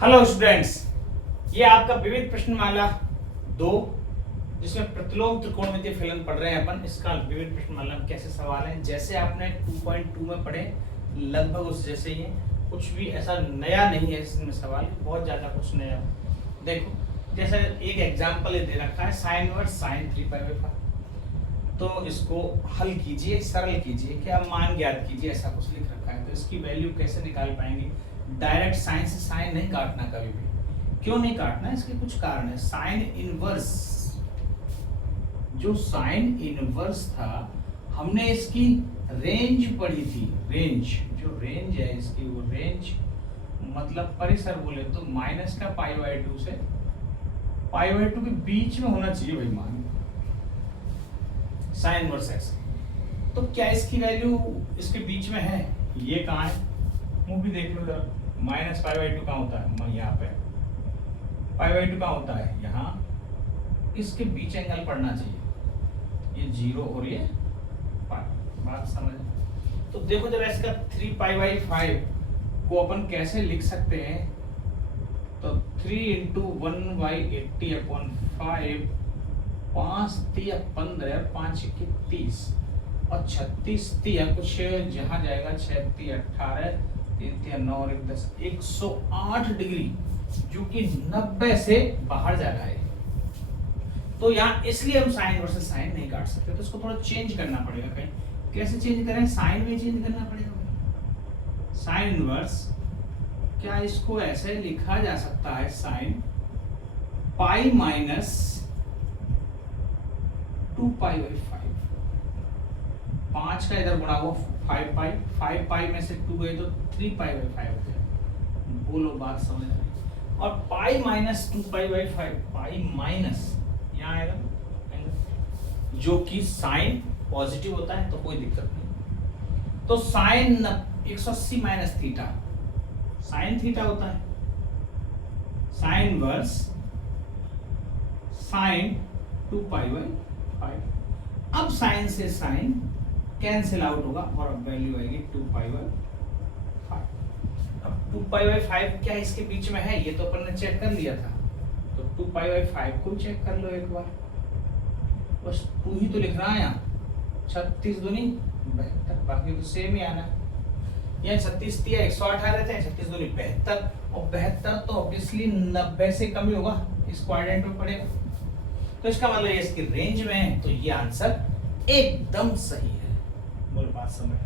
Hello students, ये आपका विविध प्रश्नमाला 2 जिसमें प्रतिलोम त्रिकोणमितीय फलन पढ़ रहे हैं अपन। इसका विविध प्रश्नमाला में कैसे सवाल है जैसे आपने 2.2 में पढ़े लगभग उस जैसे ही है, कुछ भी ऐसा नया नहीं है इसमें सवाल, बहुत ज्यादा कुछ नया। देखो जैसे एक एग्जांपल दे रखा है sin इनवर्स sin 3π/5, तो इसको हल कीजिए, सरल कीजिए, क्या मान ज्ञात कीजिए, ऐसा कुछ लिख रखा है। तो इसकी वैल्यू कैसे निकाल पाएंगे? डायरेक्ट साइन से साइन नहीं काटना कभी भी। क्यों नहीं काटना? इसके कुछ कारण है। साइन इनवर्स, जो साइन इनवर्स था हमने इसकी रेंज पढ़ी थी। रेंज, जो रेंज है इसकी, वो रेंज मतलब परिसर बोले तो माइनस का π/2 से π/2 के बीच में होना चाहिए भाई मान साइन इनवर्स x। तो क्या इसकी वैल्यू इसके बीच में है? ये कहाँ है? मूवी देख लो जरा। माइनस π/2 कहाँ होता है? यहाँ पे π/2 कहाँ होता है? यहाँ। इसके बीच एंगल पड़ना चाहिए, ये 0 और ये पाई। बात समझ? तो देखो जरा इसका 3π/5 को अपन कैसे लिख सकते हैं? तो 3 × 1/80/5, 5 3 15, 5 1 30 और 36 3 कुछ जहाँ जाएगा 6 3 18, 3 3 9 और 1 10, 108 डिग्री, जो कि 90 से बाहर जा रहा है। तो यहाँ इसलिए हम साइन वर्सेस साइन नहीं काट सकते, तो इसको थोड़ा चेंज करना पड़ेगा। कहीं कैसे चेंज करें? साइन में चेंज करना पड़ेगा। साइन इनवर्स, क्या इसको ऐसे लिखा जा सकता है? साइन पाई माइनस 2π/5, 5 का इधर गुणा हुआ 5π, 5π में से 2 गए तो 3π/5 हो गया। बोलो बात समझ आ रही? और पाई माइनस 2π/5, पाई माइनस यहाँ आएगा, जो कि साइन पॉजिटिव होता है तो कोई दिक्कत नहीं। तो sine 180 minus theta, sine theta होता है। Sine inverse sine 2π/5। अब साइन से साइन कैंसिल आउट होगा और अब वैल्यू आएगी 2π/5। अब 2π/5 क्या इसके बीच में है? ये तो अपन ने चेक कर लिया था, तो 2π/5 को चेक कर लो एक बार। बस 2 ही तो लिख रहा है यहाँ। 36 दूनी 72, बाकी तो सेम ही आना। यहाँ 36 दिया 118 रहते हैं, 36 दूनी 72, और 72 तो ऑब्वियसली 90 से कम ही होगा, इस क्वाड्रेंट में पड़ेगा। तो इसका मतलब ये इसकी रेंज में है, तो ये आंसर एकदम सही है। बोल बात समझ?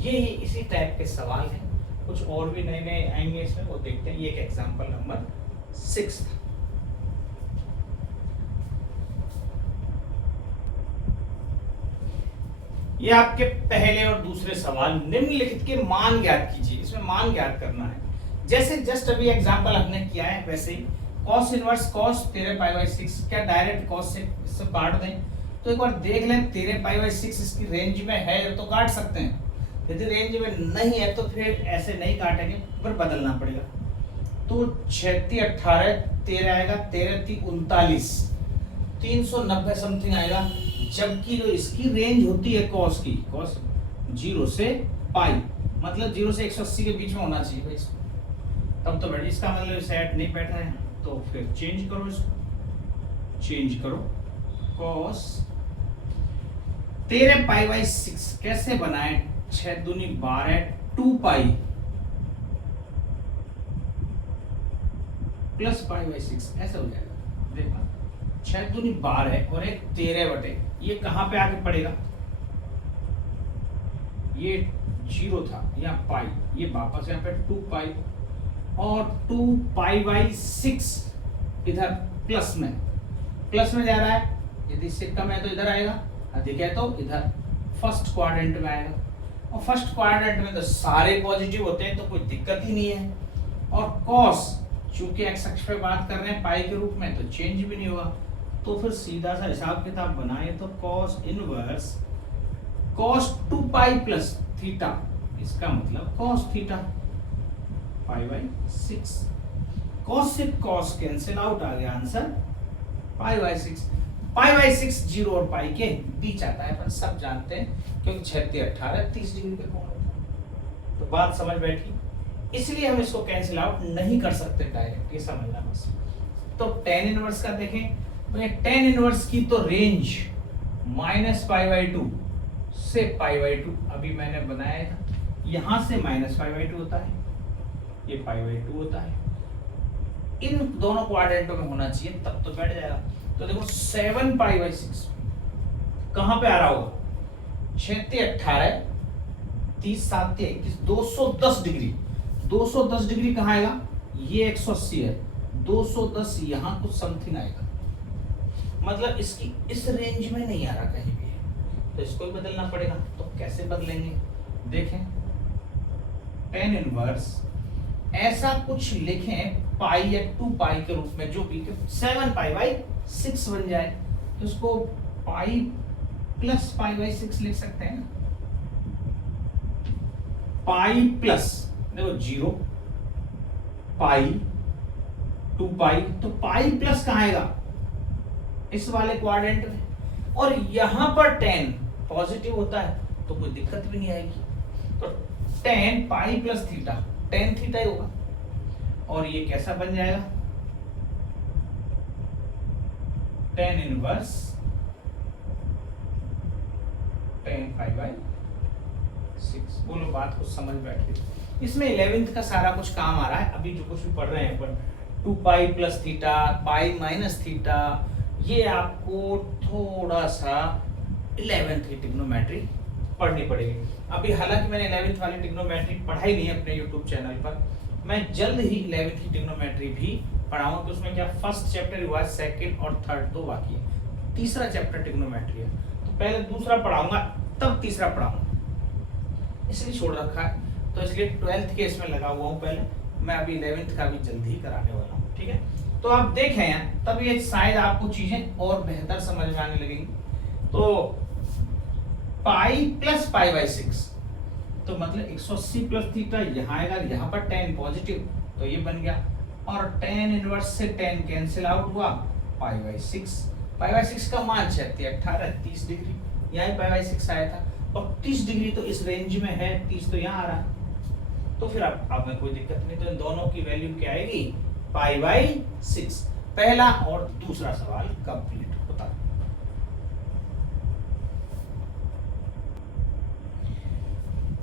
ये ही इसी टाइप के सवाल हैं, कुछ और भी नए नए आएंगे इसमें, वो देखते हैं। ये एक एग्जांपल नंबर 6 था। ये आपके पहले और दूसरे सवाल। निम्नलिखित के मान ज्ञात कीजिए। इसमें मान ज्ञात करना है, जैसे जस्ट अभी एग्जांपल हमने किया है वैसे ही। cos इनवर्स cos 13π/6, क्या डायरेक्ट cos से इससे काट दें? तो एक बार देख लें 13π/6 इसकी रेंज में है तो काट सकते हैं, यदि रेंज में नहीं है तो फिर ऐसे नहीं काटेंगे, फिर बदलना पड़ेगा। तो 6 3 18, 13 आएगा, 13 3 39, 390 समथिंग आएगा। जबकि जो इसकी रेंज होती है cos की, cos 0 से पाई, मतलब 0 से 180 के बीच में होना चाहिए भाई इसको, तब तो बैठ। इसका मतलब सेट नहीं बैठा है, तो फिर चेंज करो इसको, चेंज करो। cos 13π/6 कैसे बनाए? 6 दूनी 12, 2π प्लस π/6 ऐसा हो जाएगा। देखो 6 दूनी 12 और एक 13 बटे, ये कहाँ पे आके पड़ेगा? ये 0 था, यहाँ पाई, ये वापस यहाँ पे 2π और 2π/6 इधर प्लस में जा रहा है। यदि इससे कम है तो इधर आएगा, अधिक है तो इधर फर्स्ट क्वाड्रेंट में आएगा। और फर्स्ट क्वाड्रेंट में तो सारे पॉजिटिव होते हैं, तो कोई दिक्कत ही नहीं है। और cos चूंकि x अक्ष पे बात कर रहे हैं पाई के रूप में, तो चेंज भी नहीं होगा। तो फिर सीधा सा हिसाब किताब बनाए तो cos inverse cos 2π plus theta, इसका मतलब cos थीटा π/6। cos से cos कैंसिल आउट, आ गया आंसर π/6। π/6 0 और पाई के बीच आता है, अपन सब जानते हैं, क्योंकि 6 3 18 30 डिग्री का कोण होता है। तो बात समझ बैठी? इसलिए हम इसको कैंसिल आउट नहीं कर सकते डायरेक्ट, ये समझना बस। तो टेन इनवर्स का देखें तो ये टेन इनवर्स की तो रेंज -π/2 से π/2 अभी मैंने बनाया था, यहां से -π/2 होता है, ये π/2 होता है, इन दोनों क्वाड्रेंटों में होना चाहिए तब तो बैठ जाएगा। तो देखो 7π/6 कहां पे आ रहा होगा, 6 × 18 30 7 21 210 डिग्री, 210 डिग्री कहाँ आएगा, ये 180 है, 210 यहां कुछ समथिंग आएगा, मतलब इसकी इस रेंज में नहीं आ रहा कहीं भी, तो इसको भी बदलना पड़ेगा। तो कैसे बदलेंगे, देखें टेन इनवर्स ऐसा कुछ लिखें पाई या 2π के रूप में, जो भी 7π/6 बन जाए, तो इसको पाई प्लस π/6 लिख सकते हैं ना, पाई प्लस देखो 0 पाई 2π, तो पाई प्लस कहाँ आएगा, इस वाले क्वाड्रेंट में, और यहां पर 10 पॉजिटिव होता है तो कोई दिक्कत भी नहीं आएगी। तो 10 pi plus theta, tan theta ही होगा, और ये कैसा बन जाएगा, tan इनवर्स tan π/6। बोलो बात कुछ समझ बैठ गई। इसमें 11th का सारा कुछ काम आ रहा है, अभी जो कुछ भी पढ़ रहे हैं अपन 2π plus theta, pi minus theta, ये आपको थोड़ा सा 11th की ट्रिग्नोमेट्री पढ़नी पड़ेगी। अभी हालांकि मैंने 11th वाली ट्रिग्नोमेट्री पढ़ाई नहीं है अपने YouTube चैनल पर, मैं जल्द ही 11th की ट्रिग्नोमेट्री भी पढ़ाऊंगा। तो उसमें क्या फर्स्ट चैप्टर हुआ, सेकंड और थर्ड दो बाकी है, तीसरा चैप्टर ट्रिग्नोमेट्री है, तो पहले दूसरा पढ़ाऊंगा तब तीसरा पढ़ाऊंगा, इसलिए छोड़ रखा है। तो इसलिए 12th के इसमें लगा हुआ हूँ पहले, मैं अभी 11th का भी जल्द ही कराने वाला हूँ, ठीक है। तो आप देखें यहाँ, तब ये शायद आपको चीजें और बेहतर समझ में आने लगेंगी। तो पाई प्लस π/6, तो मतलब 180 प्लस थीटा यहाँ आएगा, यहाँ पर tan पॉजिटिव, तो ये बन गया, और tan इनवर्स से tan कैंसिल आउट हुआ, π/6 का मान 6 × 18 30 डिग्री, यहाँ π/6 आया था, और 30 डिग्री तो इस रेंज में है, 30 तो यहाँ आ रहा है, तो फिर आप में कोई दिक्कत नहीं। तो इन दोनों की वैल्यू क्या आएगी, π/6। पहला और दूसरा सवाल कंप्लीट होता है।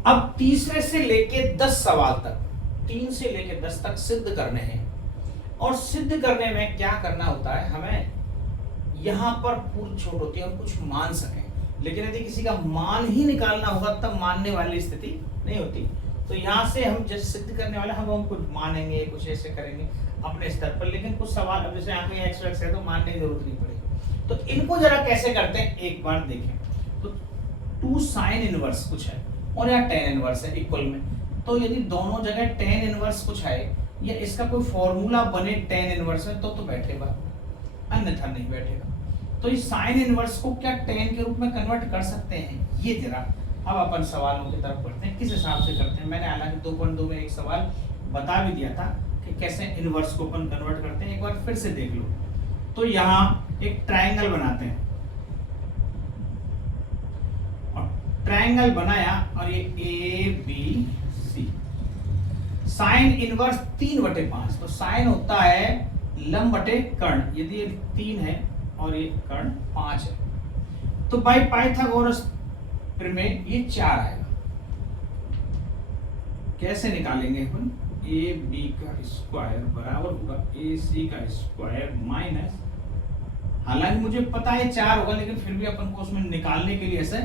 अब तीसरे से लेके 10 सवाल तक, 3 से लेके 10 तक सिद्ध करने हैं, और सिद्ध करने में क्या करना होता है, हमें यहां पर पूर्ण छूट होती है, हम कुछ मान सकें, लेकिन यदि किसी का मान ही निकालना होगा तब मानने वाली स्थिति नहीं होती। तो यहां से हम जैसे सिद्ध करने वाले हम कुछ मानेंगे, कुछ ऐसे करेंगे अपने स्तर पर, लेकिन कुछ सवाल अब जैसे यहाँ पे x है तो मानने की जरूरत नहीं पड़ेगी। तो इनको जरा कैसे करते हैं एक बार देखें। तो 2 sin इनवर्स कुछ है और यहाँ tan इनवर्स है इक्वल में, तो यदि दोनों जगह tan इनवर्स कुछ है या इसका कोई फॉर्मूला बने tan इनवर्स में तो बैठेगा, अन्यथा नहीं बैठेगा। तो इस sin इनवर्स को क्या tan के रूप में कन्वर्ट कर सकते हैं, ये जरा अब अपन सवालों की तरफ बढ़ते हैं, किस हिसाब से करते हैं। मैंने हालांकि 2.2 में एक सवाल बता भी दिया था कि कैसे इनवर्स को अपन कन्वर्ट करते हैं, एक बार फिर से देख लो। तो यहाँ एक ट्रायंगल बनाते हैं, और ट्रायंगल बनाया और ये ABC, साइन इनवर्स 3/5, तो साइन होता है लंब बटे कर्ण, यदि ये 3 है और ये कर्ण 5 है, तो बाई पाइथागोरस में ये 4 आएगा। कैसे निकालेंगे अपन, AB का स्क्वायर बराबर होगा AC का स्क्वायर माइनस, हालांकि मुझे पता है 4 होगा, लेकिन फिर भी अपन को उसमें निकालने के लिए ऐसे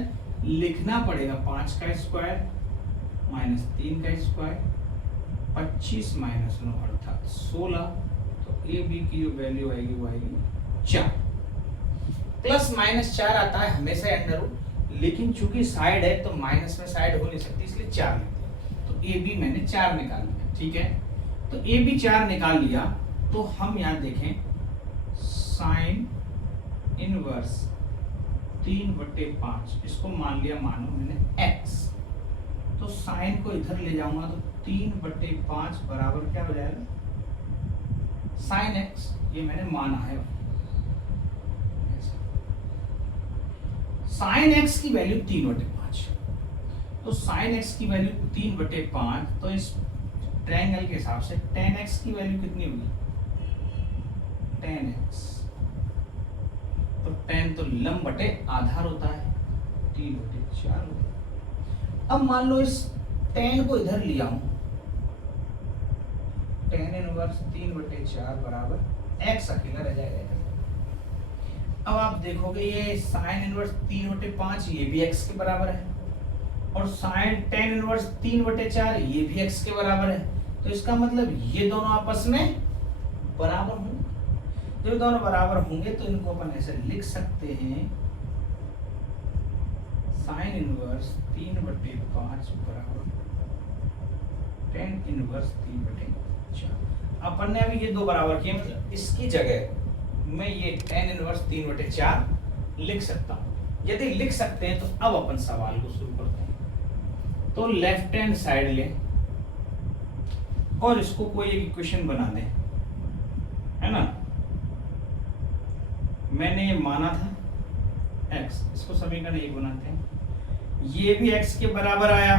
लिखना पड़ेगा, 5 का स्क्वायर माइनस 3 का स्क्वायर, 25 माइनस 9 अर्थात 16। तो AB की जो वैल्यू आएगी वो आएगी 4। प्लस माइनस 4 आता है हमेशा अंडर रूट, लेकिन चूंकि साइड है तो माइनस में साइड हो नहीं सकती, इसलिए 4 लिखते हैं। तो AB मैंने 4 निकाल लिया, ठीक है। तो AB 4 निकाल लिया, तो हम यहाँ देखें साइन इनवर्स 3/5, इसको मान लिया मानो मैंने x, तो साइन को इधर ले जाऊंगा तो 3/5 बराबर क्या हो जाएगा, साइन x, ये मैंने माना है। साइन x की वैल्यू 3/5, तो साइन x की वैल्यू 3/5, तो इस ट्रायंगल के हिसाब से tan x की वैल्यू कितनी होगी, tan x, तो tan तो लंब बटे आधार होता है, 3/4 हो गया। अब मान लो इस tan को इधर लिया हूं, tan इनवर्स 3/4 बराबर x अकेला रह जाएगा। अब आप देखोगे ये sin इनवर्स 3/5 ये भी x के बराबर है, और sin tan इनवर्स 3/4 ये भी x के बराबर है। तो इसका मतलब ये दोनों आपस में बराबर होंगे। जब दोनों बराबर होंगे तो इनको अपन ऐसे लिख सकते हैं, sin इनवर्स 3/5 बराबर tan इनवर्स 3/4। अपन ने अभी ये दो बराबर किए, मतलब इसकी जगह मैं ये tan इनवर्स 3/4 लिख सकता हूं। यदि लिख सकते हैं तो अब अपन सवाल को शुरू करते हैं। तो लेफ्ट हैंड साइड लें और इसको कोई एक इक्वेशन बना दें, है ना। मैंने ये माना था x, इसको समीकरण 1 बनाते हैं। ये भी x के बराबर आया,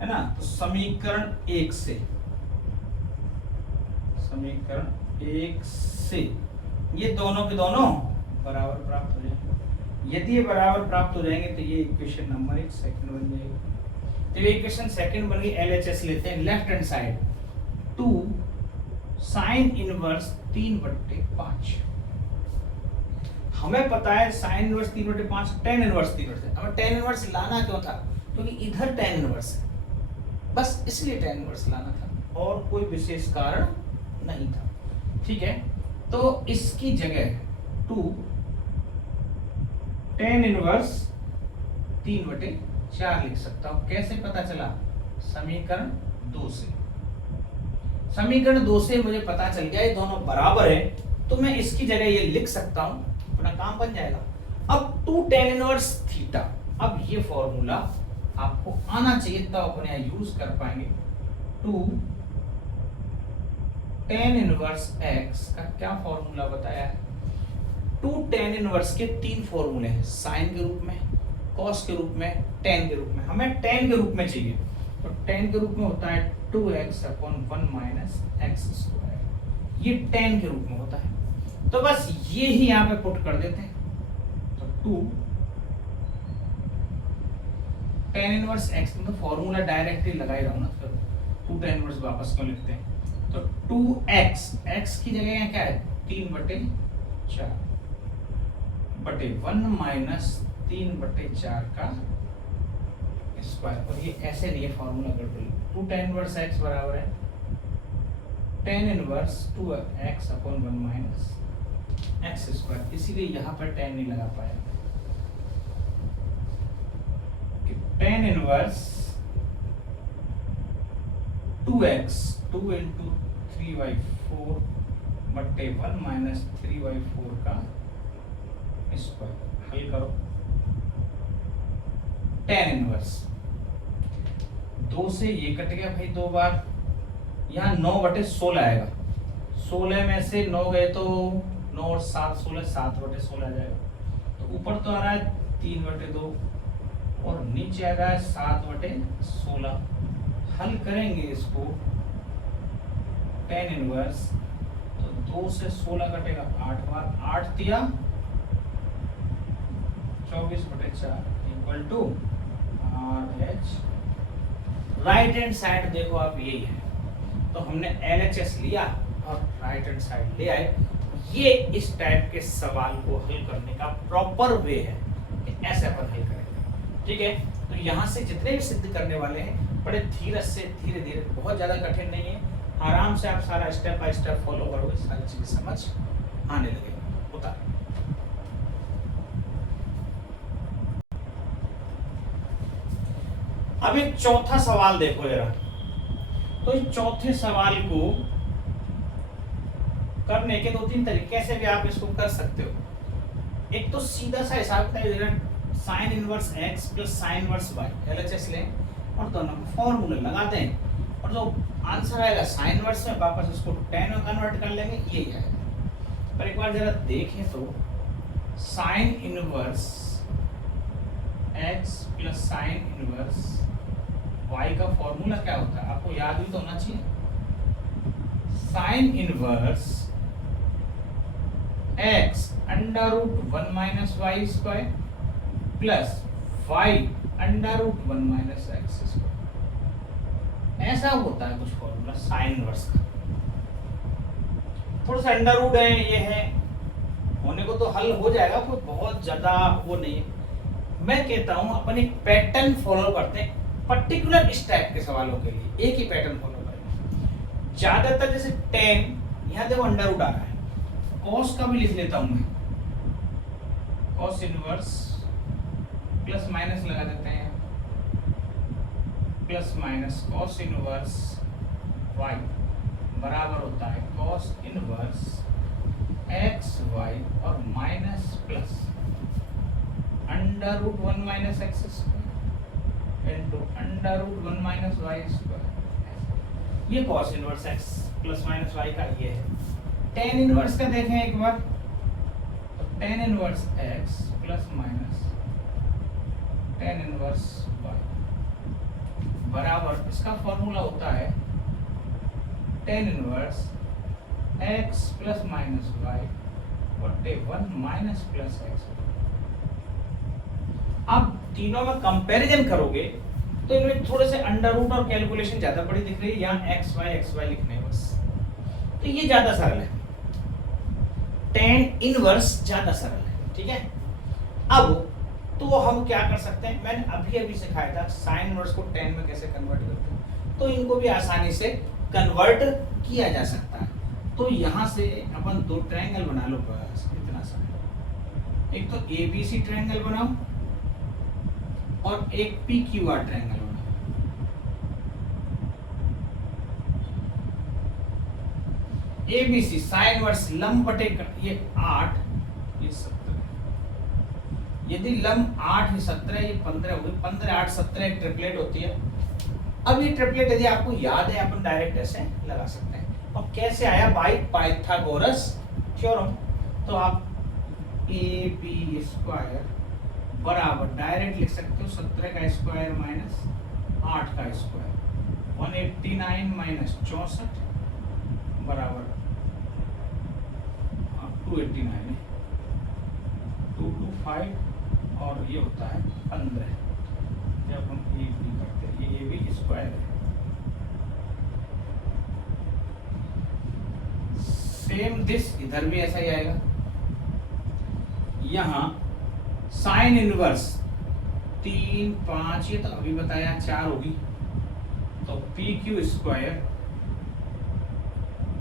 है ना। तो समीकरण 1 से ये दोनों के दोनों बराबर प्राप्त हो जाएंगे। यदि ये बराबर प्राप्त हो जाएंगे तो ये इक्वेशन नंबर 1 सेकंड बन जाएगी। तो ये इक्वेशन सेकंड बन गई। LHS लेते हैं, left hand side 2 sin inverse 3/5। हमें पता है sin इनवर्स 3/5 tan इनवर्स 3/5। हमें tan इनवर्स लाना क्यों था, क्योंकि इधर tan इनवर्स है, बस इसलिए tan इनवर्स लाना था और कोई विशेष कारण नहीं था। ठीक है, तो इसकी जगह 2 tan इनवर्स 3/4 लिख सकता हूं। कैसे पता चला, समीकरण 2 से। समीकरण 2 से मुझे पता चल गया ये दोनों बराबर है, तो मैं इसकी जगह ये लिख सकता हूं, अपना काम बन जाएगा। अब 2 tan इनवर्स थीटा, अब ये फॉर्मूला आपको आना चाहिए तब अपन यहां यूज कर पाएंगे। 2 tan इनवर्स x का क्या फॉर्मूला बताया है, 2 tan इनवर्स के 3 फॉर्मूले हैं, साइन के रूप में, कॉस के रूप में, tan के रूप में। हमें tan के रूप में चाहिए, तो tan के रूप में होता है 2x/1 माइनस x²। ये tan के रूप में होता है, तो बस ये ही यहां पे पुट कर देते हैं। तो 2 tan इनवर्स x में तो फॉर्मूला डायरेक्टली लगा ही रहा हूं ना, फिर 2 tan इनवर्स वापस को लिखते हैं। तो 2x, x की जगह यहाँ क्या है 3/4 बटे 1 माइनस 3/4 का स्क्वायर। और ये ऐसे नहीं है, फॉर्मूला गड़बड़। 2 tan इनवर्स x बराबर है tan inverse 2x/1 minus x²। इसीलिए यहाँ पर tan नहीं लगा पाया। tan इनवर्स 2x 2 into 3/4 बटे 1 माइनस 3/4 का स्क्वायर। हल करो, tan इनवर्स 2 से ये कट गया भाई 2 बार, यहाँ 9/16 आएगा। 16 में से 9 गए तो 9 और 7 16, 7/16 आ जाएगा। तो ऊपर तो आ रहा है 3/2 और नीचे आ रहा है 7/16। हल करेंगे इसको, tan इनवर्स, तो 2 से 16 कटेगा 8 बार, 8 दिया 24/4 equal to RH। Right hand side देखो आप यही है, तो हमने LHS लिया और राइट हैंड साइड ले आए। ये इस टाइप के सवाल को हल करने का प्रॉपर वे है कि ऐसे अपन हल करेंगे। ठीक है, तो यहाँ से जितने भी सिद्ध करने वाले हैं बड़े धीरे से धीरे धीरे, बहुत ज्यादा कठिन नहीं है, आराम से आप सारा स्टेप बाय स्टेप फॉलो करोगे, सारी चीजें समझ आने लगेगी। होता अब एक चौथा सवाल देखो जरा। तो इस चौथे सवाल को करने के 2-3 तरीके से भी आप इसको कर सकते हो। एक तो सीधा सा हिसाब है, sine inverse x plus sine inverse y, LHS लें और दोनों को फॉर्मूला लगा दें, और जो आंसर आएगा साइन इनवर्स में वापस उसको tan में कन्वर्ट कर लेंगे, यही आएगा। पर एक बार जरा देखें तो sine inverse x plus sine inverse y का फॉर्मूला क्या होता है, आपको याद भी तो होना चाहिए। Sine inverse x under root 1 minus y square plus y under root 1 minus x square. ऐसा होता है कुछ फॉर्मूला साइन इनवर्स का। थोड़ा सा अंडर रूट है, ये है, होने को तो हल हो जाएगा, कोई बहुत ज्यादा वो नहीं है। मैं कहता हूं अपन एक पैटर्न फॉलो करते हैं पर्टिकुलर इस टाइप के सवालों के लिए, एक ही पैटर्न फॉलो करेंगे। ज्यादातर जैसे टेन, यहाँ देखो अंडर रूट आ रहा है, कॉस का भी लिख लेता हूं मैं, कॉस इनवर्स प्लस माइनस लगा देते हैं, plus minus cos inverse y बराबर होता है कॉस इनवर्स एक्स वाई और minus plus under root 1 minus x square into under root 1 minus y square. ये cos inverse x plus minus y का ये है। टेन इनवर्स का देखें एक बार, तो tan inverse x plus minus tan inverse y बराबर, इसका फॉर्मूला होता है tan inverse x plus minus y बटे 1 माइनस प्लस एक्स। अब तीनों में कंपैरिजन करोगे तो इनमें थोड़े से अंडर रूट और कैलकुलेशन ज्यादा बड़ी दिख रही है, यहाँ एक्स वाई लिखने हैं बस, तो ये ज्यादा सरल है। टेन इनवर्स ज्यादा सरल है, ठीक है। अब तो हम क्या कर सकते हैं, मैंने अभी सिखाया था साइन इनवर्स को टेन में कैसे कन्वर्ट करते हैं, तो इनको भी आसानी से कन्वर्ट किया जा सकता है। तो यहाँ से अपन दो ट्रायंगल बना लो बस, इतना सा। एक तो एबीसी ट्रायंगल बनाओ और एक पीक्यूआर ट्रायंगल बनाओ। एबीसी साइन इनवर्स लंब बटे ये 8, ये 17, यदि लंब 8 ये 17, ये 15 हो गई, 15 8 17 एक ट्रिपलेट होती है। अब ये ट्रिपलेट यदि आपको याद है अपन डायरेक्ट ऐसे लगा सकते हैं। और कैसे आया, बाय पाइथागोरस थ्योरम। तो आप ए बी स्क्वायर बराबर डायरेक्ट लिख सकते हो 17 का स्क्वायर माइनस 8 का स्क्वायर, 189 माइनस 64 बराबर 289 है, 225 और ये होता है 15 जब हम ए बी करते हैं, ये ए बी स्क्वायर है। सेम दिस इधर भी ऐसा ही आएगा। यहाँ साइन इनवर्स 3 5, ये तो अभी बताया 4 होगी, तो पी क्यू स्क्वायर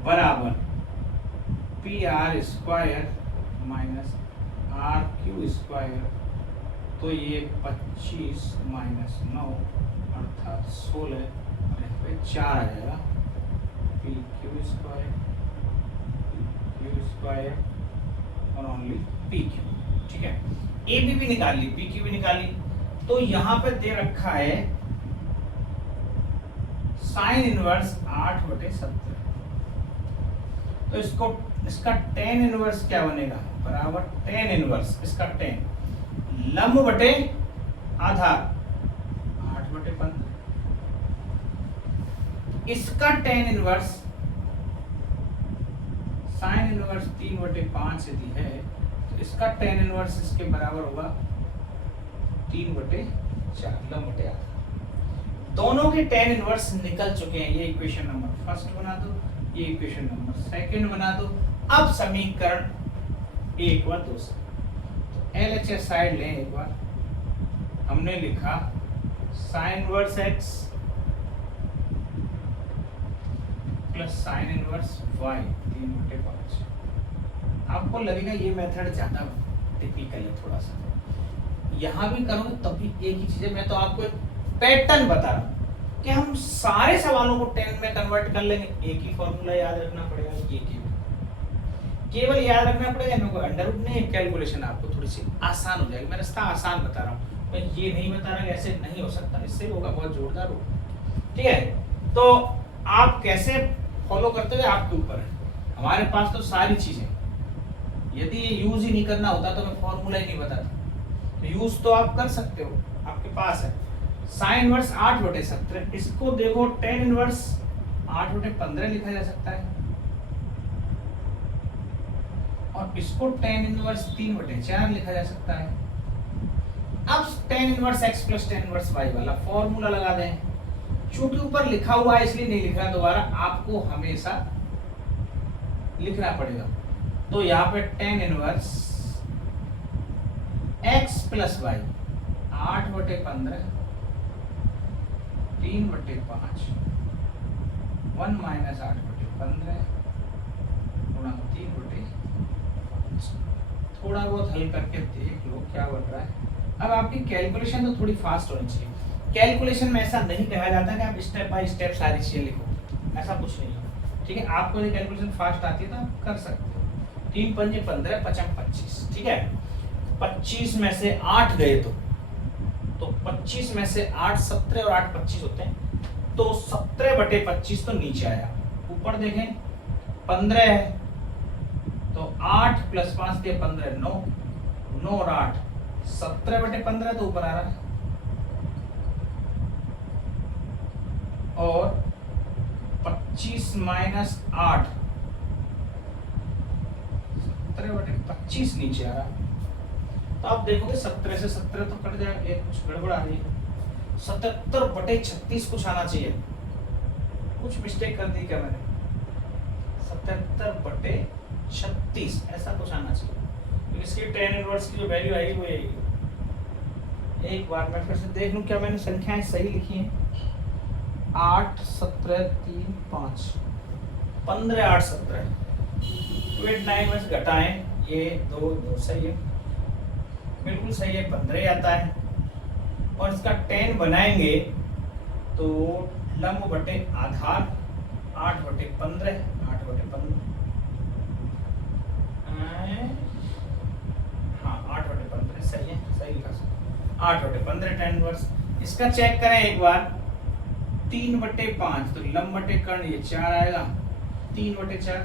बराबर p r square minus r q square, तो ये 25 माइनस 9 अर्थात 16 और 4 आ जाएगा, पी क्यू स्क्वायर और ओनली पी क्यू, ठीक है। ए बी भी निकाल ली, पी क्यू भी निकाल ली। तो यहाँ पे दे रखा है साइन इनवर्स 8/17, तो इसका टेन इनवर्स क्या बनेगा, बराबर टेन इनवर्स इसका टेन लंब बटे आधार 8/15, इसका टेन इनवर्स साइन इनवर्स 3/5 यदि है, तो इसका टेन इनवर्स इसके बराबर होगा 3/4 लंब बटे आधार। दोनों के टेन इनवर्स निकल चुके हैं। ये इक्वेशन नंबर फर्स्ट बना दो, ये इक्वेशन नंबर सेकंड बना दो। अब समीकरण 1 व 2 से एलएचएस साइड लें एक बार। हमने लिखा sign inverse x plus sine inverse y 3/5। आपको लगेगा ये मेथड ज्यादा टिपिकल है थोड़ा सा, यहाँ भी करोगे तब भी एक ही चीज है। मैं तो आपको एक पैटर्न बता रहा हूँ कि हम सारे सवालों को 10 में कन्वर्ट कर लेंगे। एक ही फॉर्मूला याद रखना पड़ेगा, ये केवल याद रखना पड़ेगा, मेरे को अंडर रूट नहीं, कैलकुलेशन आपको थोड़ी सी आसान हो जाएगी। मैं रास्ता आसान बता रहा हूँ, मैं ये नहीं बता रहा कि ऐसे नहीं हो सकता, इससे होगा बहुत जोरदार होगा, ठीक है। तो आप कैसे फॉलो करते हुए आपके ऊपर है। हमारे पास तो सारी चीजें, यदि ये यूज ही नहीं करना होता तो मैं फॉर्मूला ही नहीं बताता। तो यूज तो आप कर सकते हो, आपके पास है। साइन इनवर्स 8/17, इसको देखो टेन इनवर्स 8/15 लिखा जा सकता है, और इसको tan इनवर्स 3/4 लिखा जा सकता है। अब tan inverse x plus tan inverse y वाला फॉर्मूला लगा दें। चूंकि ऊपर लिखा हुआ है इसलिए नहीं लिख रहा दोबारा, आपको हमेशा लिखना पड़ेगा। तो यहाँ पे tan inverse x plus y 8/15 3/5 1 minus 8/15 गुणा 3/5। थोड़ा बहुत हल करके देख लो क्या बन रहा है। अब आपकी कैलकुलेशन तो थोड़ी फास्ट होनी चाहिए। कैलकुलेशन में ऐसा नहीं कहा जाता कि आप स्टेप बाय स्टेप सारी चीजें लिखो, ऐसा कुछ नहीं है। ठीक है, आपको यदि कैलकुलेशन फास्ट आती है तो आप कर सकते हो। 3 पंजे 15 5 25। ठीक है, 25 में से 8 गए तो 25 में से 8 17 और 8 25 होते हैं। तो 17/25 तो नीचे आया। ऊपर देखें 15 है तो 8 प्लस 5 दिए 15 9 9 और 8 17/15 तो ऊपर आ रहा है। और 25 माइनस 8 17/25 नीचे आ रहा है। तो आप देखोगे 17 से 17 तो कट जाएगा, ये कुछ गड़बड़ आ रही है। 77/36 कुछ आना चाहिए, कुछ मिस्टेक कर दी क्या मैंने? 77/36 ऐसा कुछ आना चाहिए। तो इसकी tan इनवर्स की जो वैल्यू आएगी वो यही। एक बार मैं फिर से देख लूं क्या मैंने संख्याएं सही लिखी हैं। 8 17 3 5 15 8 17 9 में से घटाएं ये 2 सही है, बिल्कुल सही है, 15 आता है। और इसका tan बनाएंगे तो लंब बटे आधार 8/15 8/15 हाँ 8/15 सही है, सही लिखा 8/15 tan इनवर्स। इसका चेक करें एक बार। 3/5 तो लंब बटे कर्ण ये 4 आएगा। 3/4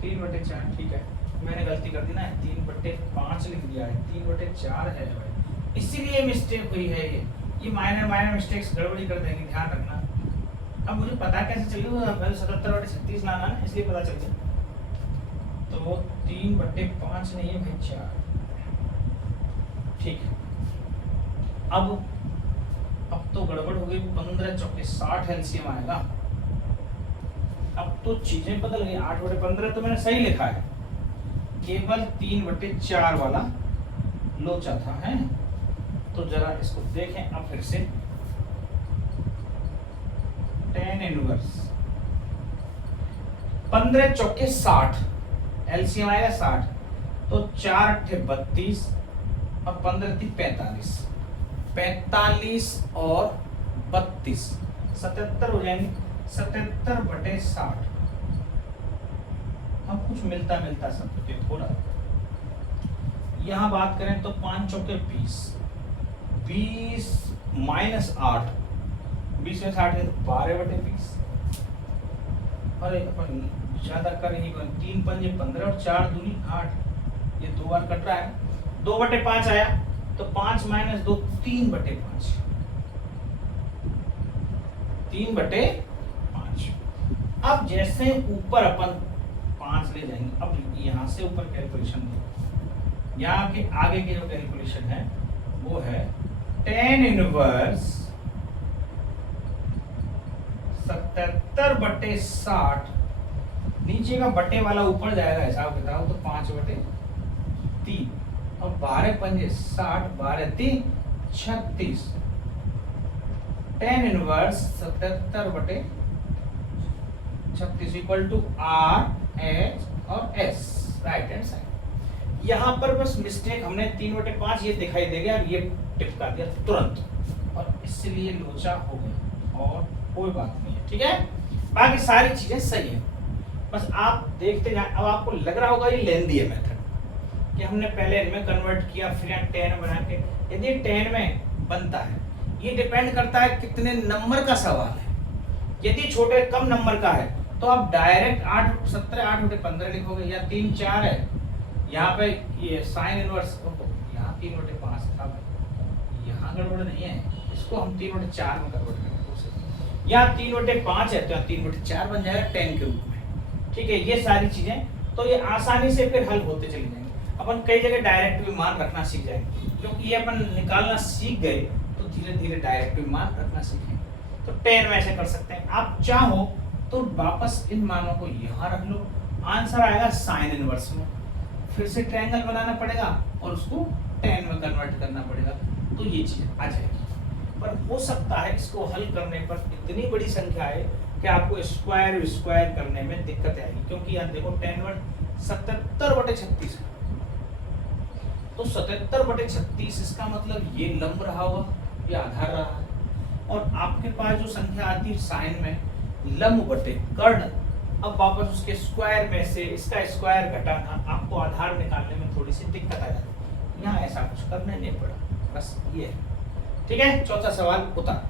ठीक है, मैंने गलती कर दी ना, 3/5 लिख दिया है, 3/4 है भाई, इसीलिए मिस्टेक हुई है। ये माइनर मिस्टेक्स गड़बड़ी कर देंगे, ध्यान रखना। अब मुझे पता कैसे चलेगा? 77/36 लाना है इसलिए पता चल गया। तो 3/5 नहीं है भाई 4। ठीक है, अब तो गड़बड़ हो गई। 15 चौके 60 एलसीएम आएगा। अब तो चीजें बदल गई। 8/15 तो मैंने सही लिखा है, केवल 3/4 वाला लोचा था है। तो जरा इसको देखें अब फिर से। tan इनवर्स 15 चौके 60 एलसीएम आएगा 60। तो 4 8 32 और 15 3 45 45 और 32 77 हो जाएंगे। 77/60 हम कुछ मिलता सब थोड़ा। यहाँ बात करें तो 5 चौके 20 20 माइनस 8 20 में 60 है तो 12/20। अरे अपन ज्यादा कर ही 3 पंजे 15 और 4 दूनी 8, ये 2 बार कट रहा है। 2/5 आया तो 5 माइनस 2 3/5 3/5। अब जैसे ऊपर अपन 5 ले जाएंगे, अब यहां से ऊपर कैलकुलेशन दो। यहाँ के आगे की जो कैलकुलेशन है वो है tan इनवर्स 77/60। नीचे का बटे वाला ऊपर जाएगा हिसाब किताब, तो 5/3 और 12 पंजे 60 12 3 36। tan inverse 77/36 equal to RH और S राइट हैंड साइड। यहाँ पर बस मिस्टेक हमने 3/5 ये दिखाई देगा और ये टिपका दिया तुरंत, और इसलिए लोचा हो गया और कोई बात नहीं है। ठीक है, बाकी सारी चीजें सही है, बस आप देखते जाए। अब आपको लग रहा होगा ये लेंदी है मेथड कि हमने पहले इनमें कन्वर्ट किया फिर यहाँ tan बना के। यदि tan में बनता है, ये डिपेंड करता है कितने नंबर का सवाल है। यदि छोटे कम नंबर का है तो आप डायरेक्ट 8 17 8/15 लिखोगे, या 3 4 है यहाँ पे ये साइन इनवर्स, यहाँ 3/5 था, यहाँ गड़बड़ नहीं है, इसको हम 3/4 में कन्वर्ट करेंगे। यहाँ 3/5 है तो 3/4 बन जाएगा tan के रूप में। ठीक है, ये सारी चीजें तो ये आसानी से फिर हल होते चले जाएंगे। अपन कई जगह डायरेक्ट भी मान रखना सीख जाएंगे, क्योंकि ये अपन निकालना सीख गए तो धीरे धीरे डायरेक्ट भी मान रखना सीखेंगे। तो 10 में ऐसे कर सकते हैं। आप चाहो तो वापस इन मानों को यहाँ रख लो, आंसर आएगा साइन इनवर्स में। फिर से ट्रायंगल बनाना पड़ेगा और उसको 10 में कन्वर्ट करना पड़ेगा, तो ये चीज आ जाएगी। पर हो सकता है इसको हल करने पर इतनी बड़ी संख्या है कि आपको स्क्वायर स्क्वायर करने में दिक्कत आएगी, क्योंकि यहाँ देखो 10 77/36 है, तो 77/36 इसका मतलब ये लंब रहा होगा, ये आधार रहा है। और आपके पास जो संख्या आती है साइन में लंब बटे कर्ण, अब वापस उसके स्क्वायर में से इसका स्क्वायर घटाना, आपको आधार निकालने में थोड़ी सी दिक्कत आ जाती है। यहाँ ऐसा कुछ करना नहीं पड़ा, बस ये है। ठीक है, चौथा सवाल उतार।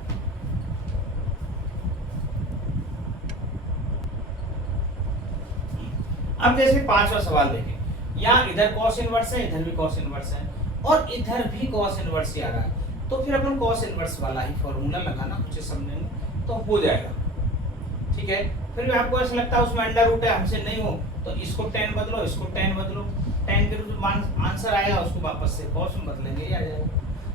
अब जैसे पांचवा सवाल देखें, यहाँ इधर कॉस इनवर्स है, इधर भी कॉस इनवर्स है और इधर भी कॉस इनवर्स ही आ रहा है, तो फिर अपन कॉस इनवर्स वाला ही फॉर्मूला लगाना, मुझे समझने में तो हो जाएगा। ठीक है, फिर भी आपको ऐसा लगता है उसमें अंडर रूट है, हमसे नहीं हो तो इसको 10 बदलो, इसको 10 बदलो, 10 के रूप में आंसर आएगा, उसको वापस से कॉस में बदलेंगे, ये आ जाएगा।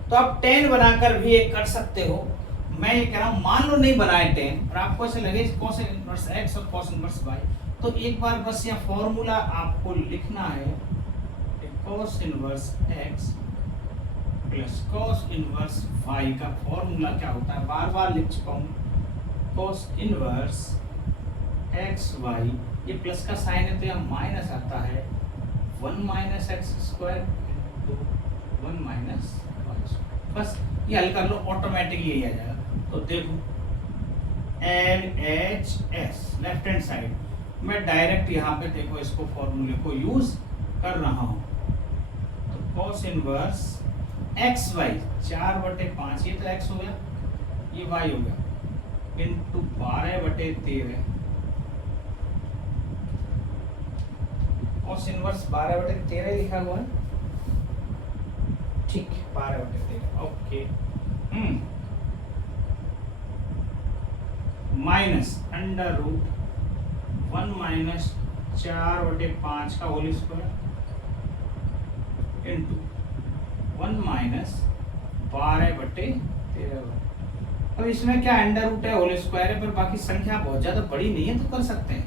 तो आप 10 बनाकर भी एक कर सकते हो। मैं ये कह रहा हूँ मान लो नहीं बनाए 10 और आपको ऐसे लगे कॉस इनवर्स x और कॉस इनवर्स y, तो एक बार बस यहाँ फॉर्मूला आपको लिखना है, cos inverse x plus cos inverse y का फॉर्मूला क्या होता है, बार बार लिख चुका हूँ, कॉस इनवर्स एक्स वाई, ये प्लस का साइन है तो यहाँ माइनस आता है, 1 minus x square into 1 minus y square. बस ये हल कर लो, ऑटोमेटिक यही आ जाएगा। तो देखो LHS लेफ्ट हैंड साइड, मैं डायरेक्ट यहाँ पे देखो इसको फॉर्मूले को यूज कर रहा हूँ। तो कॉस इनवर्स एक्स वाई 4/5, ये तो एक्स हो गया, ये वाई हो गया, इंटू 12/13, कॉस इनवर्स 12/13 लिखा हुआ है, ठीक है 12/13, okay. Minus under root 1 minus 4/5 का होल स्क्वायर इंटू 1 माइनस 12/13। अब इसमें क्या अंडर रूट है, होल स्क्वायर है, पर बाकी संख्या बहुत ज्यादा बड़ी नहीं है तो कर सकते हैं।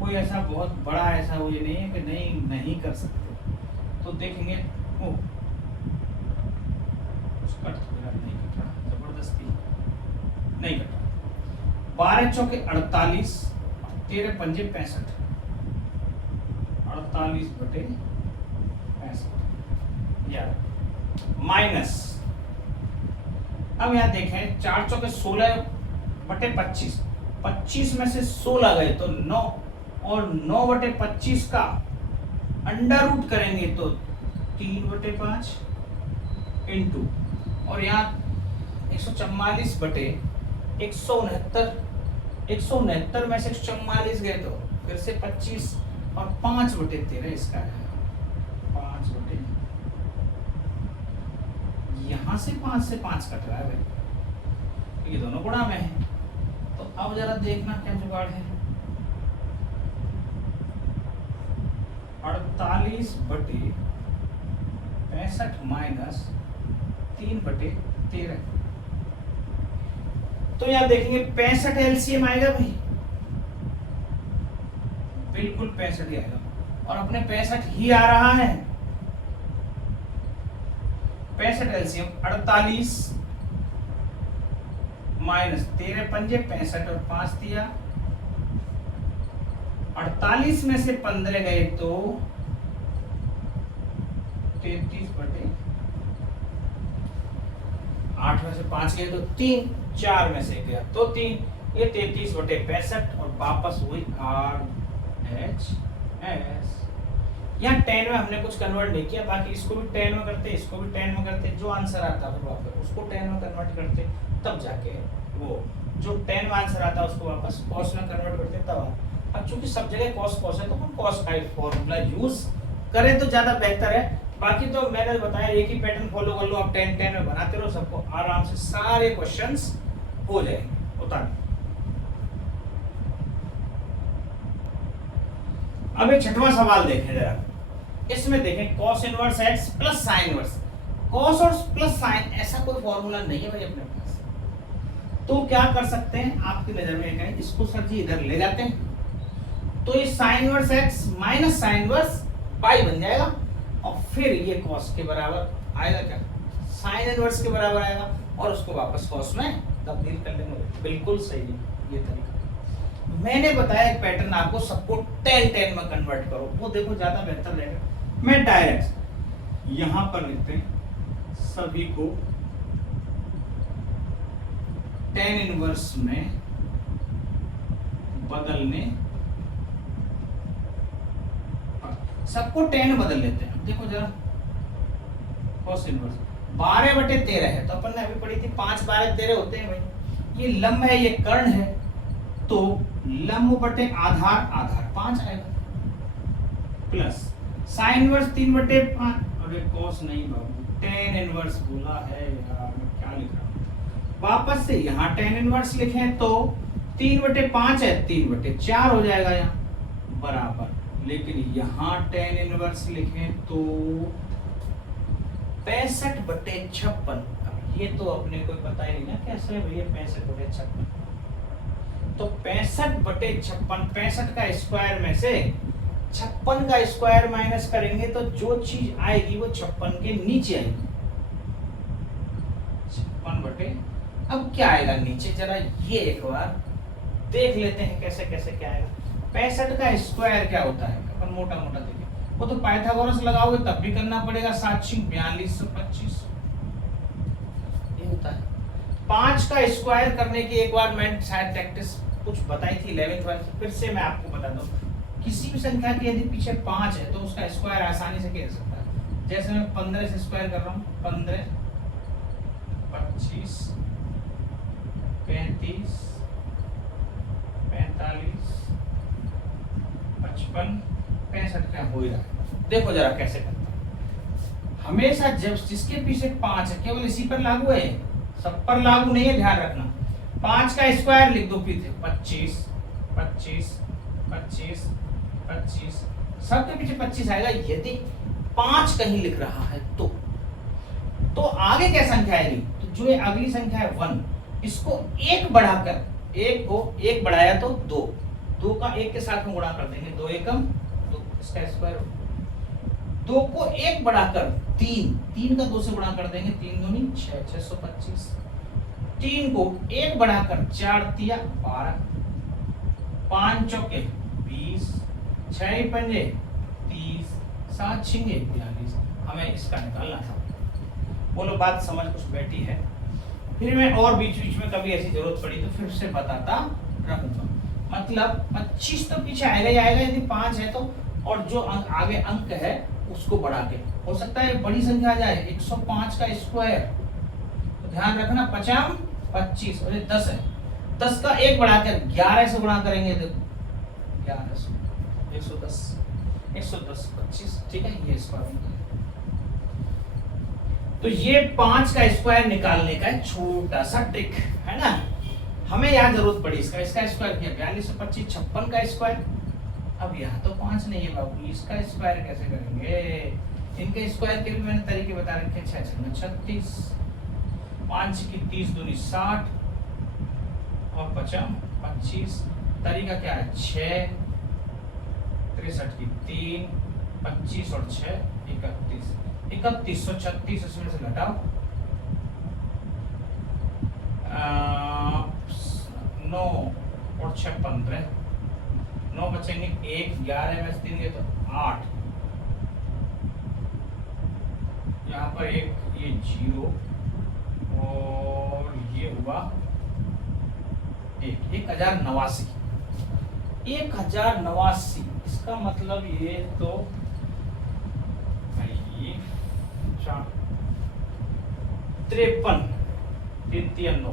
कोई ऐसा बहुत बड़ा ऐसा वो ये नहीं है कि नहीं कर सकते। तो देखेंगे ओ कट नहीं कट रहा, जबरदस्ती नहीं कट रहा। 12 चौके 48, 13 पंजे 65, 48/65 या माइनस, अब यहाँ देखें 4 चौके 16/25, 25 में से 16 गए तो 9, और 9/25 का अंडर रूट करेंगे तो 3/5 इंटू, और यहाँ 144/169 में से 144 गए तो फिर से 25 और 5/13 इसका है 5/, यहाँ से 5 से 5 कट रहा है भाई, ये दोनों गुणा में है। तो अब जरा देखना क्या जुगाड़ है, 48/65 माइनस 3/13, तो यहाँ देखेंगे 65 एलसीएम आएगा भाई, बिल्कुल 65 ही आएगा, और अपने 65 ही आ रहा है। 65 एलसीएम 48 माइनस 13 पंजे 65 और 5 दिया, 48 में से 15 गए तो 33/8 में से 5 गए तो 3, 4 में से गया तो 3, ये 33/65 और वापस हुई RHS। यहाँ 10 में हमने कुछ कन्वर्ट नहीं किया, बाकी इसको भी 10 में करते, इसको भी 10 में करते, जो आंसर आता फिर वापस उसको 10 में कन्वर्ट करते, तब जाके वो जो 10 में आंसर आता उसको वापस कॉस में कन्वर्ट करते तब। अब चूंकि सब जगह कॉस कॉस है तो हम कॉस का फॉर्मूला यूज करें तो ज्यादा बेहतर है। बाकी तो मैंने बताया एक ही पैटर्न फॉलो कर लो, आप 10-10 में बनाते रहो, सबको आराम से सारे क्वेश्चंस हो जाएंगे। उतार अब एक छठवां सवाल देखें जरा, इसमें देखें cos inverse x plus sine inverse. cos और प्लस साइन ऐसा कोई फॉर्मूला नहीं है भाई अपने पास, तो क्या कर सकते हैं आपकी नजर में है, इसको सर जी इधर ले जाते हैं, तो ये sign inverse x minus sine inverse पाई बन जाएगा, और फिर ये cos के बराबर आएगा, क्या साइन इनवर्स के बराबर आएगा, और उसको वापस cos में तब्दील कर लेंगे। बिल्कुल सही है ये तरीका। मैंने बताया एक पैटर्न आपको, सबको 10-10 में कन्वर्ट करो, वो देखो ज्यादा बेहतर रहेगा। मैं डायरेक्ट यहां पर लिखते हैं सभी को 10 इनवर्स में बदलने, सबको 10 बदल लेते हैं। देखो जरा cos इनवर्स 12/13 है, तो अपन ने अभी पढ़ी थी 5/12 होते हैं भाई। ये लंब है, ये कर्ण है, तो लंब बटे आधार, आधार 5 आएगा, प्लस साइन इनवर्स 3/5। अरे cos नहीं बाबू, 10 इनवर्स बोला है यार, मैं क्या लिख रहा हूँ। वापस से यहाँ 10 इनवर्स लिखें तो 3/5 है, 3/4 हो जाएगा यहाँ बराबर, लेकिन यहाँ 10 इनवर्स लिखें तो 65/56। अब ये तो अपने को पता ही नहीं ना कैसे भैया 65/56, तो 65/56, 65 का स्क्वायर में से 56 का स्क्वायर माइनस करेंगे तो जो चीज आएगी वो 56 के नीचे आएगी। 56 अब क्या आएगा नीचे, जरा ये एक बार देख लेते हैं कैसे कैसे क्या आएगा। 65 का स्क्वायर क्या होता है, अपन मोटा मोटा देखें, वो तो पाइथागोरस लगाओगे तब भी करना पड़ेगा, 7×42 ये होता है। 5 का स्क्वायर करने की एक बार मैं शायद प्रैक्टिस कुछ बताई थी 11th वाली, फिर से मैं आपको बता दूं, किसी भी संख्या की यदि पीछे 5 है तो उसका स्क्वायर आसानी से किया जा सकता है। जैसे मैं 15 से स्क्वायर कर रहा हूँ, 15, 25, 35, 45, 55, 65 का हो ही रहा है। देखो जरा कैसे करता है, हमेशा जब जिसके पीछे 5 है केवल इसी पर लागू है, सब पर लागू नहीं है, ध्यान रखना। 5 का स्क्वायर लिख दो पीछे, 25, 25, 25, 25, सबके पीछे 25 आएगा। यदि 5 कहीं लिख रहा है तो आगे क्या संख्या आएगी, तो जो ये अगली संख्या है 1, इसको 1 बढ़ाकर, 1 को 1 बढ़ाया तो 2, 2 का 1 के साथ में गुणा कर देंगे, 2 एकम 2, इसका स्क्वायर 2 को 1 बढ़ाकर 3, 3 का 2 से गुणा कर देंगे, 3 दूनी 6, 625। 3 को 1 बढ़ाकर 4 तिया 12, 5 चौके 20, 6 पंजे 30, 7 छिंगे 42। हमें इसका निकालना था। बोलो बात समझ कुछ बैठी है? फिर मैं और बीच बीच में कभी ऐसी जरूरत पड़ी तो फिर से बताता रहूंगा। मतलब 25 तो पीछे आएगा ही आएगा यदि 5 है तो, और जो आगे अंक है उसको बढ़ा के, हो सकता है बड़ी संख्या आ जाए 105 का स्क्वायर, तो ध्यान रखना 50, 25 और ये 10 है, 10 का 1 बढ़ाकर 11 से गुणा करेंगे, देखो 11 110, 110 25, ठीक है, ये स्क्वायर। तो ये 5 का स्क्वायर निकालने का एक छोटा सा ट्रिक है ना, हमें यहाँ जरूरत पड़ी इसका स्क्वायर किया 42 और 25, 56 का स्क्वायर। अब यहाँ तो 5 नहीं है बाबू, इसका स्क्वायर कैसे करेंगे? इनके स्क्वायर के भी मैंने तरीके बता रखे, 6 6 36, 5 की 30 दूनी 60 और 50 25। तरीका क्या है? 6 63 की 3, 25 और 6 31, 3136, इसमें से घटाओ 9 और 6 15, 9 बचेंगे 1, 11 में 3 गए तो 8, यहाँ पर एक ये 0 और ये हुआ 1089, 1089। इसका मतलब ये तो 53, 3 9,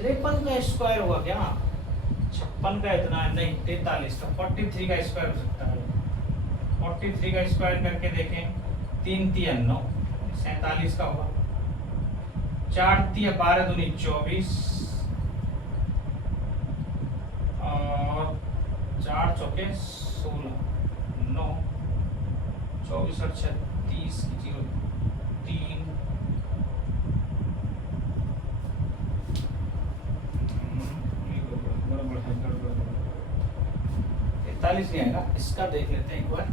53 का स्क्वायर हुआ क्या? 56 का इतना नहीं, 43 का 43 का स्क्वायर हो सकता है। 43 का स्क्वायर करके देखें, 3 3 9, 47 का होगा, 4 3 12 दूनी 24 और 4 चौके 16, 9, 24 और 36 की 0, 3, 43 नहीं आएगा। इसका देख लेते हैं एक बार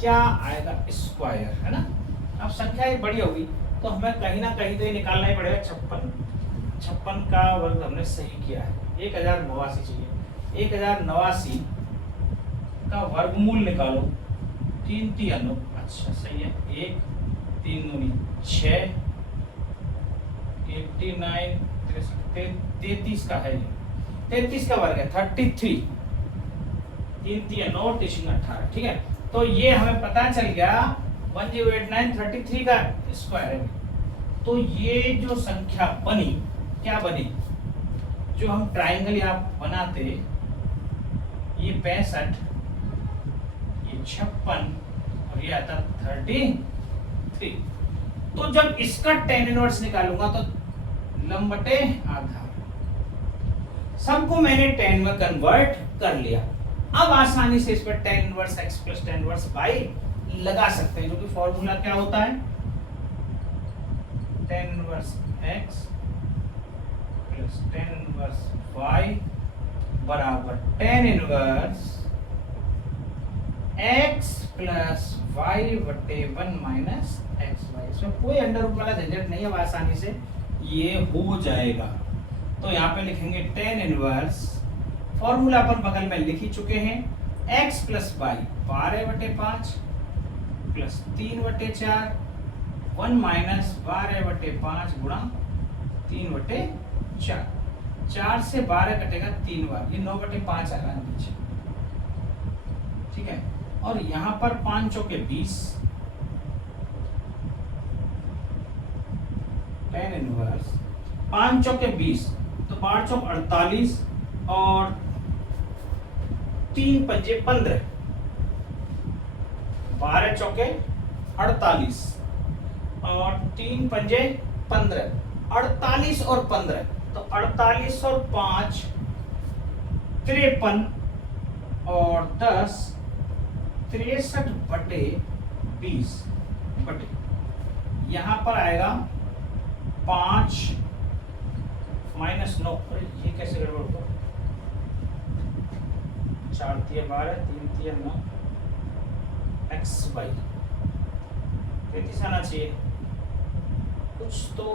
क्या आएगा, स्क्वायर है ना। अब संख्या एक बड़ी होगी तो हमें कहीं ना कहीं तो ये निकालना ही पड़ेगा। 56 का वर्ग हमने सही किया है, 1089 चाहिए। 1089 का वर्गमूल निकालो, 3 3 अच्छा सही है, 1 3 दूनी 6, 89 33 का है, ये 33 का वर्ग है 33, 3 3 9 18, ठीक है। तो ये हमें पता चल गया 1089 33 का स्क्वायर है। तो ये जो संख्या बनी, क्या बनी, जो हम ट्राइंगल यहाँ बनाते, ये 65, ये 56 और ये आता 33। तो जब इसका tan इनवर्स निकालूंगा तो लंब बटे आधार, सबको मैंने tan में कन्वर्ट कर लिया। अब आसानी से इस पर tan inverse x plus tan inverse y लगा सकते हैं, जो कि फॉर्मूला क्या होता है, tan inverse x plus tan inverse y बराबर tan inverse x plus y बटे 1 माइनस xy। इसमें कोई अंडर रूट वाला झंझट नहीं है, अब आसानी से ये हो जाएगा। तो यहाँ पे लिखेंगे tan इनवर्स, फॉर्मूला अपन बगल में लिख ही चुके हैं, x plus y 12/5 plus 3/4 1 minus 12/5 गुणा 3/4। 4 से 12 कटेगा 3 बार, ये 9/5 आएगा नीचे, ठीक है। और यहाँ पर 5 चौके 20, tan इनवर्स 5 चौके 20 तो 5 चौक 48 और 3 पंजे 15, 12 चौके 48 और 3 पंजे 15, 48 और 15 तो 48 और 5 53 और 10 63/20 बटे, यहाँ पर आएगा 5 माइनस 9, ये कैसे गड़बड़ होगा, 4 3 12 3 3 9 xy 33 आना चाहिए, कुछ तो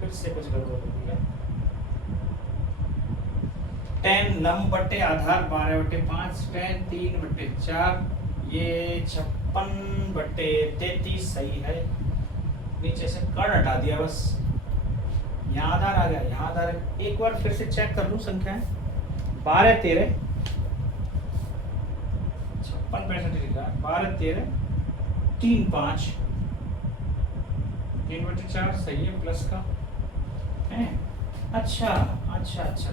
फिर से कुछ गड़बड़ हो गया। tan लंब बटे आधार 12/5, tan 3/4, ये 56/33 सही है। नीचे से कर्ण हटा दिया बस, यहाँ आधार आ गया, यहाँ आधार। एक बार फिर से चेक कर लूं संख्याएं, 12 13 56 65 लिखा, 12 13 3 5 3/4 सही है, प्लस का है। अच्छा अच्छा अच्छा,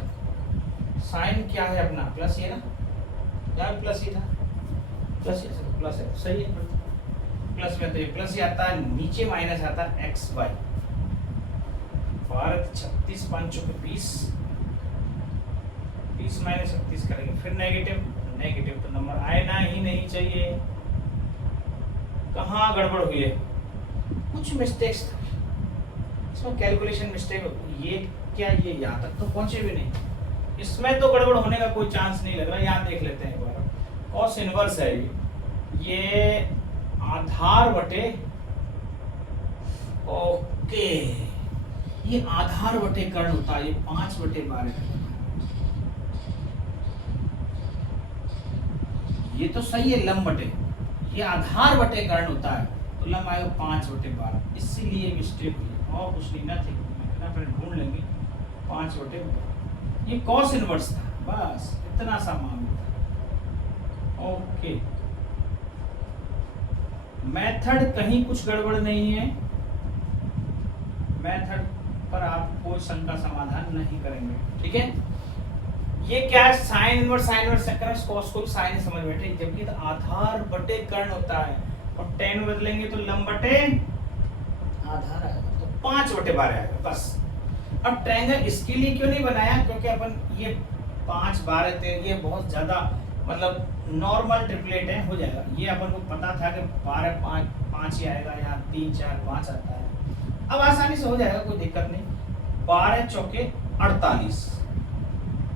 साइन क्या है अपना, प्लस ये ना, यहाँ प्लस ही था, प्लस ये प्लस है, सही है। प्लस में तो ये प्लस ही आता है, नीचे माइनस आता है एक्स वाई। 12 36 5 चौके 20, 20 माइनस 36 करेंगे, फिर नेगेटिव, नेगेटिव तो नंबर आना ही नहीं चाहिए। कहाँ गड़बड़ हुई है, कुछ मिस्टेक्स था इसमें, कैलकुलेशन मिस्टेक। ये क्या, ये यहाँ तक तो पहुंचे भी नहीं, इसमें तो गड़बड़ होने का कोई चांस नहीं लग रहा। यहाँ देख लेते हैं एक बार, कॉस इनवर्स है ये आधार बटे, ओके, ये आधार बटे कर्ण होता है, ये 5/12। ये तो सही है, लंब बटे, ये आधार बटे कर्ण होता है, तो लंब आएगा 5/12, इसीलिए मिस्टेक हुई और कुछ नहीं, ना थी, फिर ढूंढ लेंगे 5/12। ये कॉस इनवर्स था, बस इतना सा मामला था। ओके, मेथड कहीं कुछ गड़बड़ नहीं है, मेथड पर आप कोई शंका समाधान नहीं करेंगे, ठीक है। ये क्या है, साइन इनवर्स, साइन इनवर्स चक्कर में कॉस को साइन समझ बैठे, जबकि तो आधार बटे कर्ण होता है, और tan बदलेंगे तो लंब बटे आधार आएगा, तो 5/12 आएगा बस। अब ट्रायंगल इसके लिए क्यों नहीं बनाया, क्योंकि अपन ये 5 12 13, ये बहुत ज्यादा मतलब नॉर्मल ट्रिपलेट है, हो जाएगा। ये अपन को पता था कि 12 5 5 ही आएगा, यहाँ 3 4 5 आता है। अब आसानी से हो जाएगा, कोई दिक्कत नहीं। 12 चौके 48,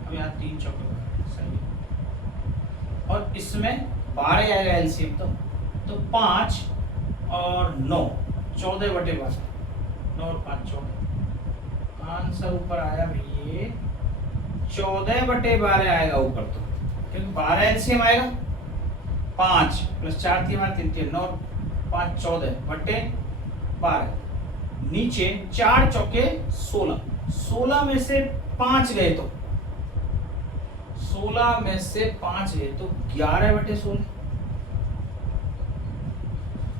अब यहाँ 3 चौके सही है। और इसमें 12 आएगा एलसीएम, तो 5 और 9 14/12, 9 और 5 14। आंसर ऊपर आया भैया 14/12 आएगा ऊपर, तो क्योंकि 12 एलसीएम आएगा, 5 + 4 3 3 3 9 5 14/12। नीचे 4 चौके 16, 16 में से 5 गए तो 16 में से 5 गए तो 11/16।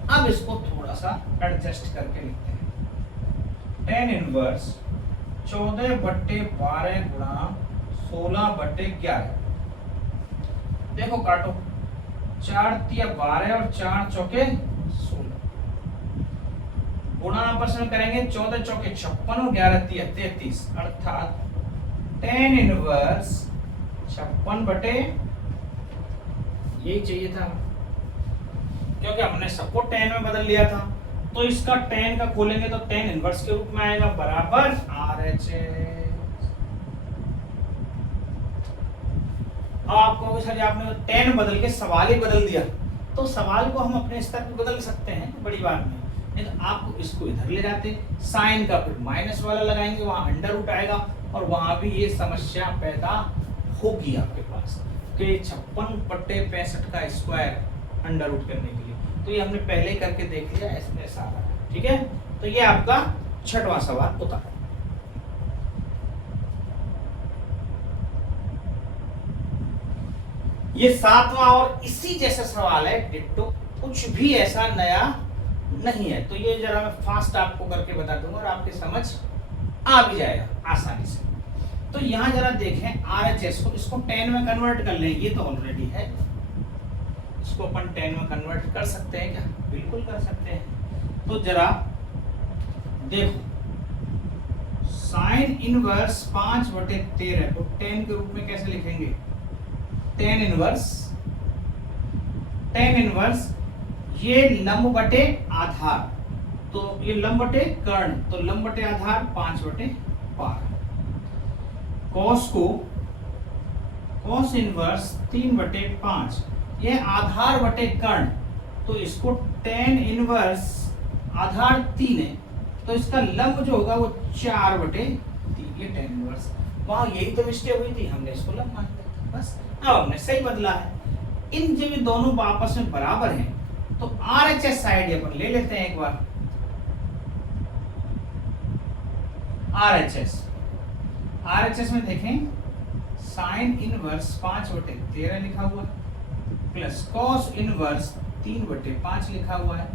अब इसको थोड़ा सा एडजस्ट करके लिखते हैं। tan इनवर्स 14/12 गुणा 16/11। देखो काटो, 4 तिया 12 और 4 चौके 16, गुणा आपस में करेंगे 14 चौके 56 और 11 तिया 33, अर्थात tan इनवर्स 56 यही चाहिए था, क्योंकि हमने सबको tan में बदल लिया था। तो इसका tan का खोलेंगे तो tan इनवर्स के रूप में आएगा बराबर RHS। अब आपको सर आपने tan बदल के सवाल ही बदल दिया, तो सवाल को हम अपने स्तर पे बदल सकते हैं, बड़ी बात नहीं। नहीं तो आपको इसको इधर ले जाते, साइन का फिर माइनस वाला लगाएंगे, वहां अंडर रूट आएगा और वहां भी ये समस्या पैदा होगी आपके पास कि 56/65 का स्क्वायर अंडर रूट करने के लिए। तो ये हमने पहले ही करके देख लिया, इसमें सारा, ठीक है। तो ये आपका 6वां सवाल होता है। ये 7वां और इसी जैसा सवाल है डिट्टो, कुछ भी ऐसा नया नहीं है। तो ये जरा मैं फास्ट आपको करके बता दूंगा और आपके समझ आ भी जाएगा आसानी से। तो यहाँ जरा देखें RHS को, इसको tan में कन्वर्ट कर लें, ये तो ऑलरेडी है, इसको अपन tan में कन्वर्ट कर सकते हैं क्या? बिल्कुल कर सकते हैं। तो जरा देखो, साइन इनवर्स 5/13 को tan के रूप में कैसे लिखेंगे? tan इनवर्स ये लंब बटे आधार, तो ये लंब बटे कर्ण, तो लंब बटे आधार 5/12। कॉस को कॉस इनवर्स 3/5, ये आधार बटे कर्ण, तो इसको tan इनवर्स आधार 3 है, तो इसका लंब जो होगा वो 4/3, ये tan इनवर्स। वहां यही तो मिस्टेक हुई थी, हमने इसको लंब मान लिया, बस अब हमने सही बदला है। इन जब दोनों आपस में बराबर हैं तो RHS साइड अपन ले लेते हैं एक बार। RHS में देखें, साइन इनवर्स 5/13 लिखा हुआ प्लस कॉस इनवर्स 3/5 लिखा हुआ है।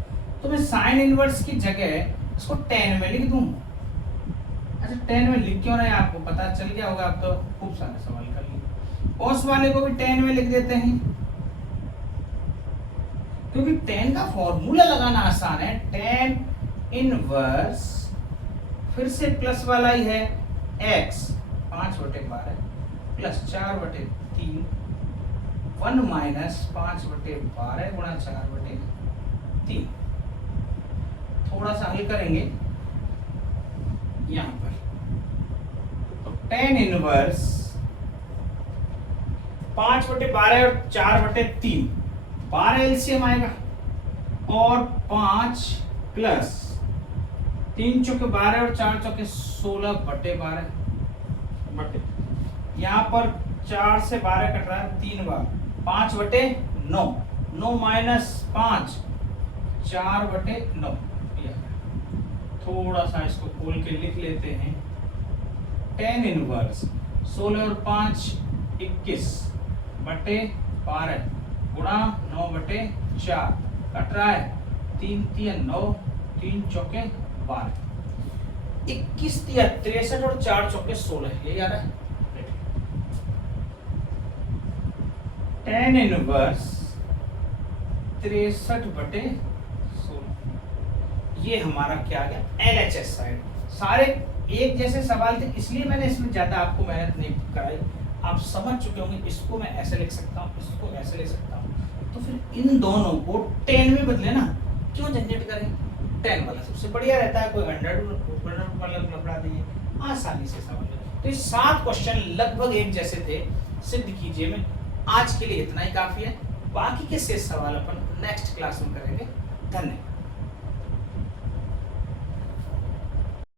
तो मैं साइन इनवर्स की जगह इसको tan में लिख दूं। अच्छा, tan में लिख क्यों रहे हैं आपको पता चल गया होगा, आप तो खूब सारे सवाल कर लिए। कॉस वाले को भी tan में लिख देते हैं, क्योंकि tan का फॉर्मूला लगाना आसान है। tan इनवर्स फिर से प्लस वाला ही है, x 5/12 प्लस 4/3 1 माइनस 5/12 गुणा 4/3। थोड़ा सा हल करेंगे यहां पर, तो tan इनवर्स 5/12 और 4/3, 12 एलसीएम आएगा और 5 प्लस 3 चौके 12 और 4 चौके 16/12 बटे, यहाँ पर 4 से 12 कट रहा है 3 बार, 5/9, 9 माइनस 5 4/9। थोड़ा सा इसको खोल के लिख लेते हैं। tan इनवर्स 16 और 5 21/12 गुणा 9/4 कट रहा है 3 तिया 9, 3 चौके 12, 21 तिया 63 और 4 चौके 16, यही आ रहा है। tan इनवर्स 63/16, ये हमारा क्या आ गया? LHS side. सारे एक जैसे सवाल थे, इसलिए मैंने इसमें ज्यादा आपको मेहनत नहीं कराई, आप समझ चुके होंगे इसको मैं ऐसे लिख सकता हूँ, इसको ऐसे लिख सकता हूँ, तो फिर इन दोनों को 10 में बदले ना, क्यों झंझट करें, 10 वाला सबसे बढ़िया रहता है, कोई 100 वाला लफड़ा नहीं है, आसानी से समझ लो। तो ये 7 क्वेश्चन लगभग एक जैसे थे, सिद्ध कीजिए में। आज के लिए इतना ही काफी है, बाकी के शेष सवाल अपन नेक्स्ट क्लास में करेंगे। धन्यवाद।